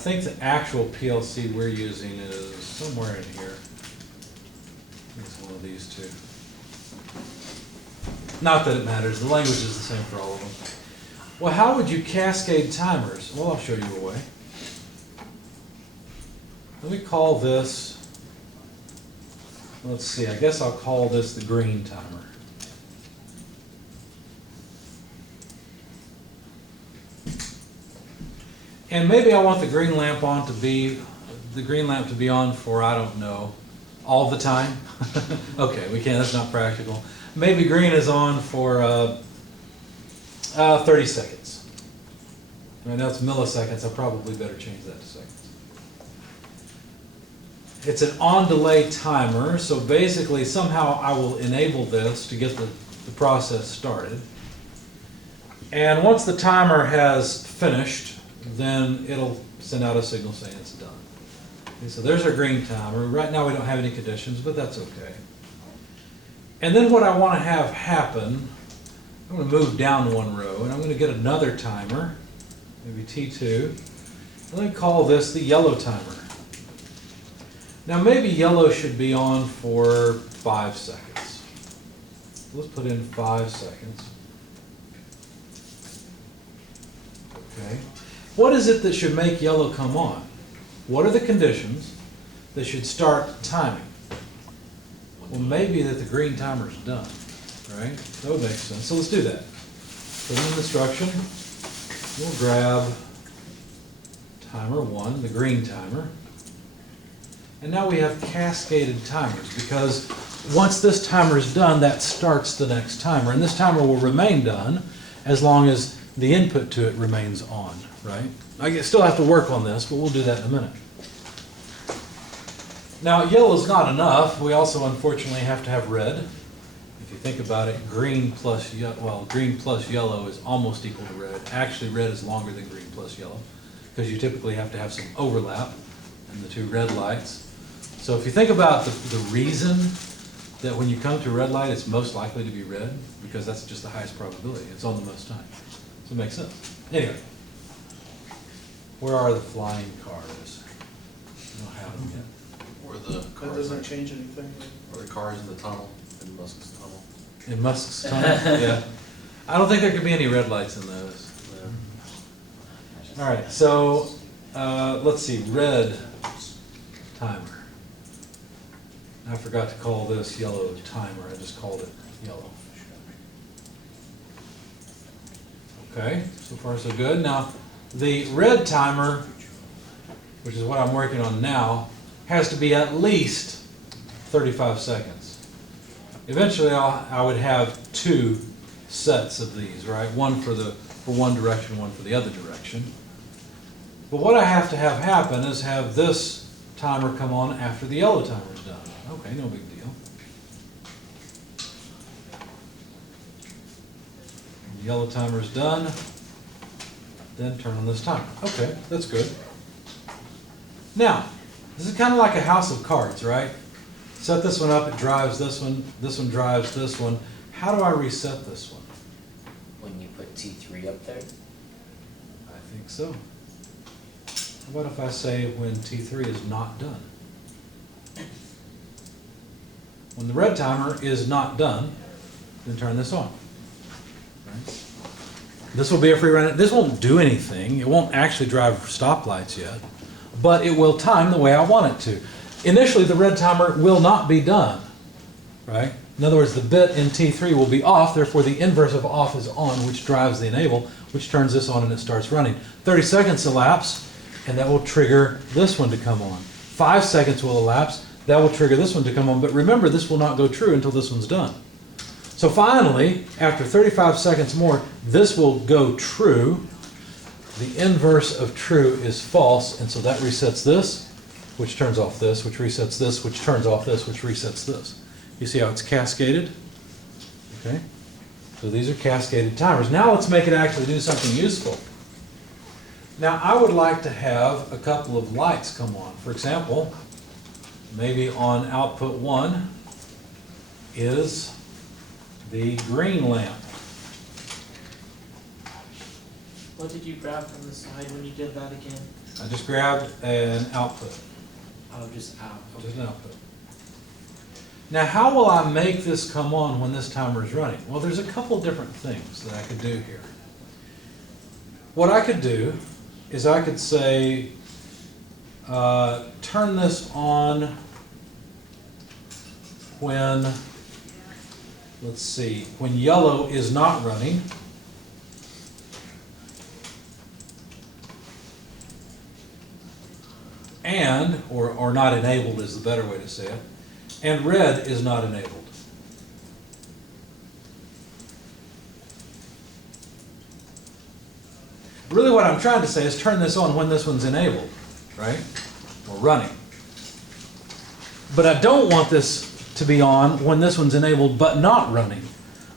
I think the actual PLC we're using is somewhere in here. It's one of these two. Not that it matters, the language is the same for all of them. Well, how would you cascade timers? Well, I'll show you a way. Let me call this, let's see, I guess I'll call this the green timer. And maybe I want the green lamp to be on for, I don't know, all the time. Okay, we can't, that's not practical. Maybe green is on for 30 seconds. Right now it's milliseconds, I probably better change that to seconds. It's an on-delay timer, so basically somehow I will enable this to get the process started. And once the timer has finished, then it'll send out a signal saying it's done. Okay, so there's our green timer. Right now we don't have any conditions, but that's okay. And then what I want to have happen, I'm going to move down one row, and I'm going to get another timer, maybe T2. Let me call this the yellow timer. Now maybe yellow should be on for 5 seconds. Let's put in 5 seconds. Okay. What is it that should make yellow come on? What are the conditions that should start timing? Well, maybe that the green timer's done, right? That would make sense. So let's do that. Put in an instruction. We'll grab timer 1, the green timer. And now we have cascaded timers, because once this timer is done, that starts the next timer. And this timer will remain done as long as the input to it remains on, right? I still have to work on this, but we'll do that in a minute. Now, yellow is not enough. We also, unfortunately, have to have red. If you think about it, green plus yellow is almost equal to red. Actually, red is longer than green plus yellow, because you typically have to have some overlap in the two red lights. So if you think about the reason that when you come to a red light, it's most likely to be red, because that's just the highest probability. It's on the most time. So it makes sense. Anyway, where are the flying cars? We don't have them yet. Or the That cars, doesn't change anything. or the cars in the tunnel, in Musk's tunnel. In Musk's tunnel? Yeah. I don't think there could be any red lights in those. All right, so let's see, red timer. I forgot to call this yellow timer. I just called it yellow. Okay, so far so good. Now, the red timer, which is what I'm working on now, has to be at least 35 seconds. Eventually, I would have 2 sets of these, right? One for one direction, one for the other direction. But what I have to have happen is have this timer come on after the yellow timer is done. Okay, no big deal. The yellow timer is done. Then turn on this timer. Okay, that's good. Now, this is kind of like a house of cards, right? Set this one up, it drives this one drives this one. How do I reset this one? When you put T3 up there? I think so. How about if I say when T3 is not done? When the red timer is not done, then turn this on. Right? This will be a free run. This won't do anything. It won't actually drive stoplights yet, but it will time the way I want it to. Initially, the red timer will not be done, right? In other words, the bit in T3 will be off, therefore the inverse of off is on, which drives the enable, which turns this on and it starts running. 30 seconds elapse, and that will trigger this one to come on. 5 seconds will elapse, that will trigger this one to come on, but remember, this will not go true until this one's done. So finally, after 35 seconds more, this will go true. The inverse of true is false, and so that resets this, which turns off this, which resets this, which turns off this, which resets this. You see how it's cascaded? Okay. So these are cascaded timers. Now let's make it actually do something useful. Now I would like to have a couple of lights come on. For example, maybe on output 1 is the green lamp. What did you grab from the side when you did that again? I just grabbed an output, Oh, just out. just an output. Now, how will I make this come on when this timer is running? Well, there's a couple different things that I could do here. What I could do is I could say, turn this on when, let's see, when yellow is not running. And, or not enabled is the better way to say it, and red is not enabled. Really what I'm trying to say is turn this on when this one's enabled, right? Or running. But I don't want this to be on when this one's enabled but not running.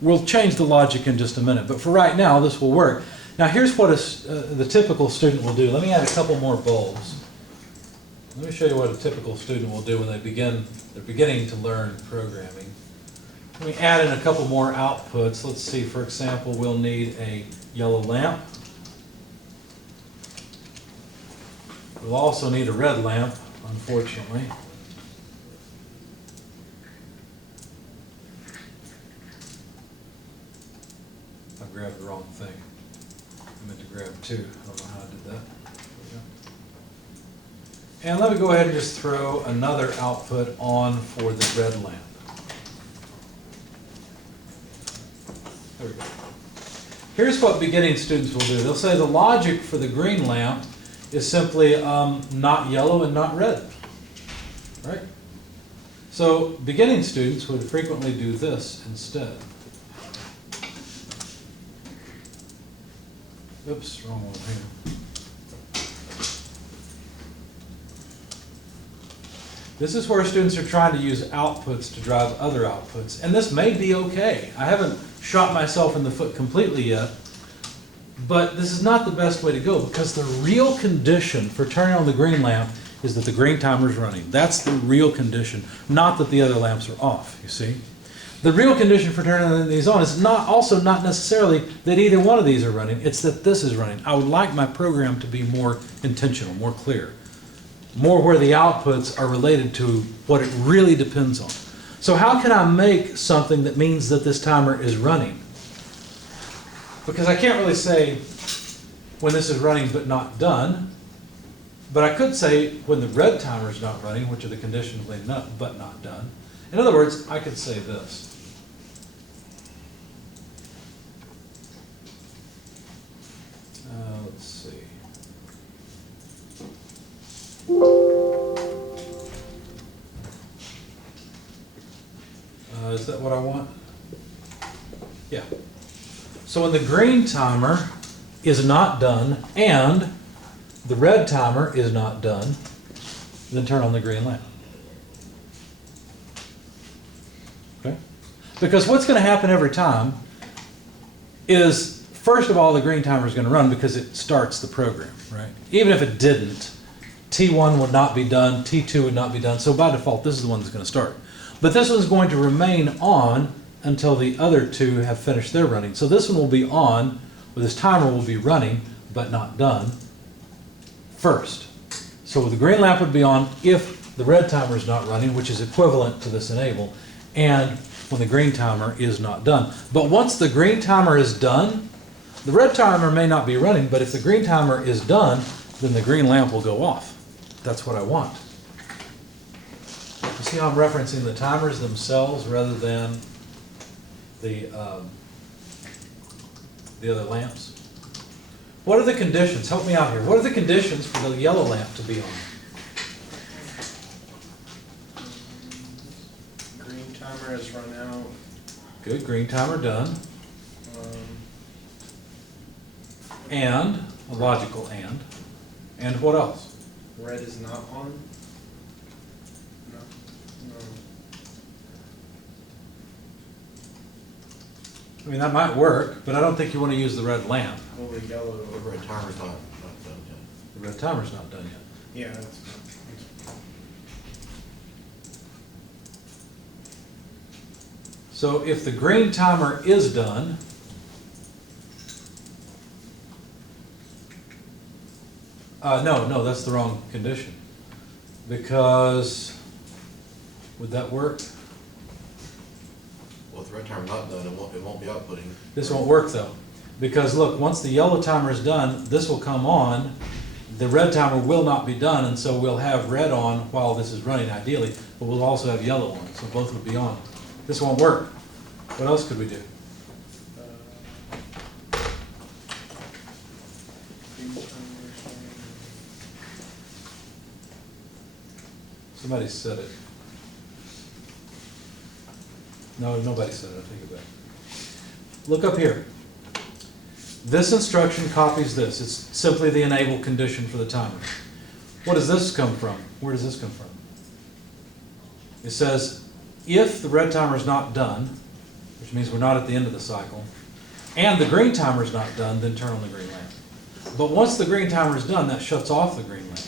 We'll change the logic in just a minute, but for right now this will work. Now here's what the typical student will do. Let me add a couple more bulbs. Let me show you what a typical student will do when they're beginning to learn programming. Let me add in a couple more outputs. Let's see, for example, we'll need a yellow lamp. We'll also need a red lamp, unfortunately. I grabbed the wrong thing. I meant to grab two. I don't know how I did that. And let me go ahead and just throw another output on for the red lamp. There we go. Here's what beginning students will do. They'll say the logic for the green lamp is simply not yellow and not red. Right? So beginning students would frequently do this instead. Oops, wrong one here. This is where students are trying to use outputs to drive other outputs. And this may be okay. I haven't shot myself in the foot completely yet. But this is not the best way to go because the real condition for turning on the green lamp is that the green timer is running. That's the real condition, not that the other lamps are off, you see. The real condition for turning these on is also not necessarily that either one of these are running, it's that this is running. I would like my program to be more intentional, more clear. More where the outputs are related to what it really depends on. So how can I make something that means that this timer is running? Because I can't really say when this is running but not done, but I could say when the red timer is not running, which are the conditions leading up but not done. In other words, I could say this. Let's see. Is that what I want? Yeah. So when the green timer is not done and the red timer is not done, then turn on the green lamp. Okay? Because what's going to happen every time is, first of all, the green timer is going to run because it starts the program, right? Even if it didn't, T1 would not be done, T2 would not be done, so by default this is the one that's going to start. But this one's going to remain on until the other two have finished their running. So this one will be on, or this timer will be running, but not done, first. So the green lamp would be on if the red timer is not running, which is equivalent to this enable, and when the green timer is not done. But once the green timer is done, the red timer may not be running, but if the green timer is done, then the green lamp will go off. That's what I want. You see how I'm referencing the timers themselves rather than the other lamps? What are the conditions? Help me out here. What are the conditions for the yellow lamp to be on? Green timer has run out. Good, green timer done. And, a logical and. And what else? Red is not on. No. I mean, that might work, but I don't think you want to use the red lamp. Well, the yellow. The red timer's not done yet. The red timer's not done yet. Yeah, that's. So if the green timer is done, No, that's the wrong condition. Because, would that work? Well, if the red timer's not done, it won't be outputting. This won't work though. Because look, once the yellow timer is done, this will come on. The red timer will not be done, and so we'll have red on while this is running ideally, but we'll also have yellow on, so both will be on. This won't work. What else could we do? Green timer showing. Somebody said it. No, nobody said it, I take it back. Look up here. This instruction copies this. It's simply the enable condition for the timer. What does this come from? Where does this come from? It says, if the red timer is not done, which means we're not at the end of the cycle, and the green timer is not done, then turn on the green lamp. But once the green timer is done, that shuts off the green lamp.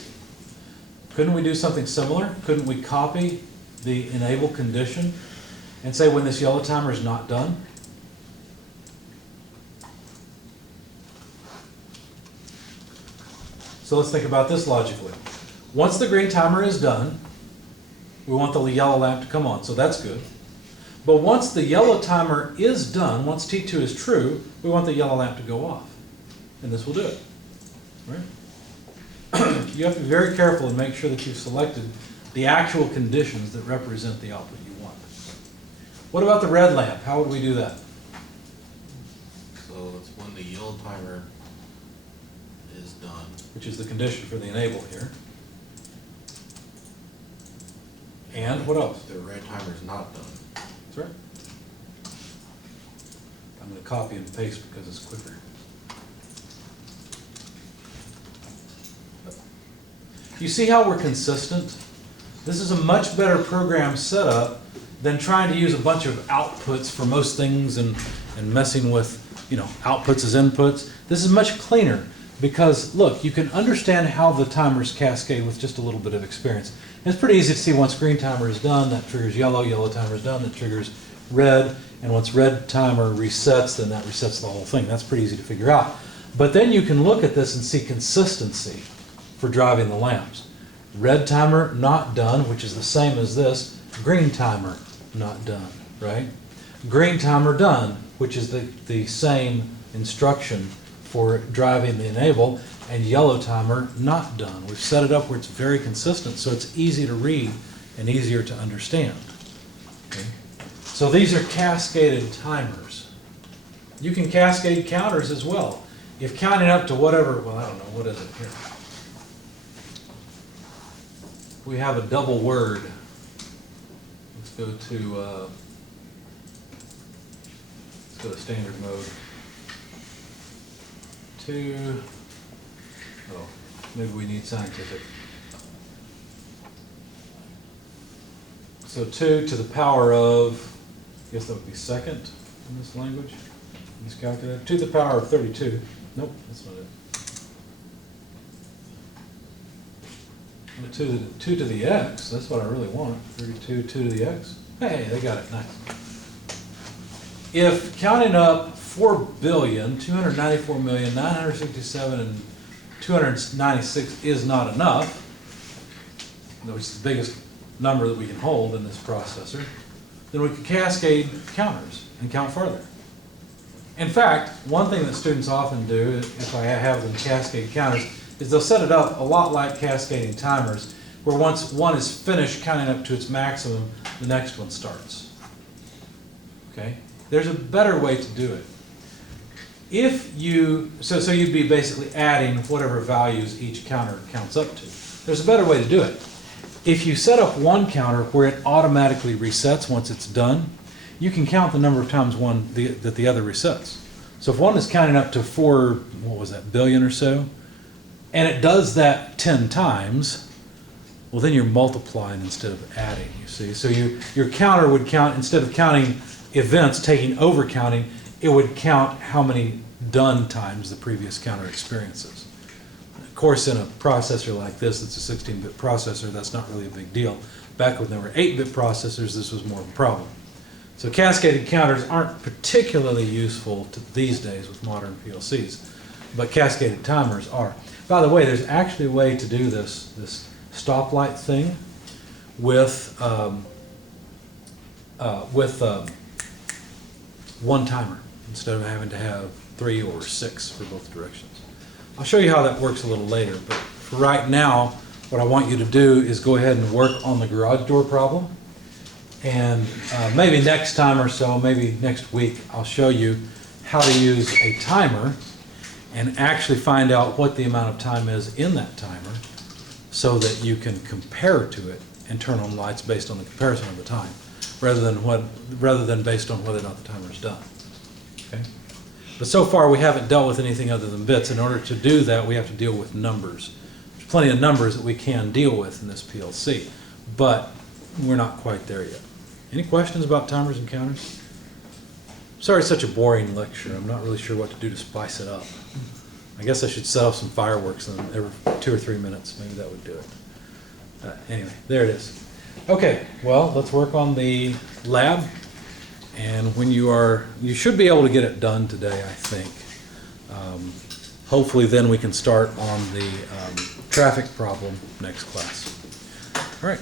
Couldn't we do something similar? Couldn't we copy the enable condition and say when this yellow timer is not done? So let's think about this logically. Once the green timer is done, we want the yellow lamp to come on, so that's good. But once the yellow timer is done, once T2 is true, we want the yellow lamp to go off. And this will do it. Right? You have to be very careful and make sure that you've selected the actual conditions that represent the output you want. What about the red lamp? How would we do that? So it's when the yellow timer is done. Which is the condition for the enable here. And what else? The red timer is not done. That's right. I'm going to copy and paste because it's quicker. You see how we're consistent? This is a much better program setup than trying to use a bunch of outputs for most things and messing with, outputs as inputs. This is much cleaner because, look, you can understand how the timers cascade with just a little bit of experience. And it's pretty easy to see once green timer is done, that triggers yellow, yellow timer is done, that triggers red, and once red timer resets, then that resets the whole thing. That's pretty easy to figure out. But then you can look at this and see consistency for driving the lamps. Red timer not done, which is the same as this. Green timer not done, right? Green timer done, which is the same instruction for driving the enable, and yellow timer not done. We've set it up where it's very consistent, so it's easy to read and easier to understand. Okay? So these are cascaded timers. You can cascade counters as well. If counting up to whatever, well, I don't know, what is it here? We have a double word. Let's go to standard mode. Maybe we need scientific. So 2 to the power of, I guess that would be second in this language, in this calculator. 2 to the power of 32. Nope, that's not it. 2 to the x, that's what I really want. 32, 2 to the x. Hey, they got it, nice. If counting up 4,294,967 and 296 is not enough, which is the biggest number that we can hold in this processor, then we can cascade counters and count further. In fact, one thing that students often do, if I have them cascade counters, is they'll set it up a lot like cascading timers, where once one is finished counting up to its maximum, the next one starts. Okay? There's a better way to do it. If you, so you'd be basically adding whatever values each counter counts up to. There's a better way to do it. If you set up one counter where it automatically resets once it's done, you can count the number of times that the other resets. So if one is counting up to 4, what was that, billion or so, and it does that 10 times, well then you're multiplying instead of adding, you see. So your counter would count, instead of counting events, taking over counting, it would count how many done times the previous counter experiences. Of course, in a processor like this, it's a 16-bit processor, that's not really a big deal. Back when there were 8-bit processors, this was more of a problem. So cascaded counters aren't particularly useful these days with modern PLCs, but cascaded timers are. By the way, there's actually a way to do this stoplight thing with one timer instead of having to have 3 or 6 for both directions. I'll show you how that works a little later, but for right now, what I want you to do is go ahead and work on the garage door problem. And maybe next time or so, maybe next week, I'll show you how to use a timer and actually find out what the amount of time is in that timer so that you can compare to it and turn on lights based on the comparison of the time rather than based on whether or not the timer is done. Okay? But so far we haven't dealt with anything other than bits. In order to do that, we have to deal with numbers. There's plenty of numbers that we can deal with in this PLC, but we're not quite there yet. Any questions about timers and counters? Sorry it's such a boring lecture. I'm not really sure what to do to spice it up. I guess I should set off some fireworks every 2 or 3 minutes. Maybe that would do it. Anyway, there it is. Okay, well, let's work on the lab. And when you should be able to get it done today, I think. Hopefully then we can start on the traffic problem next class. All right.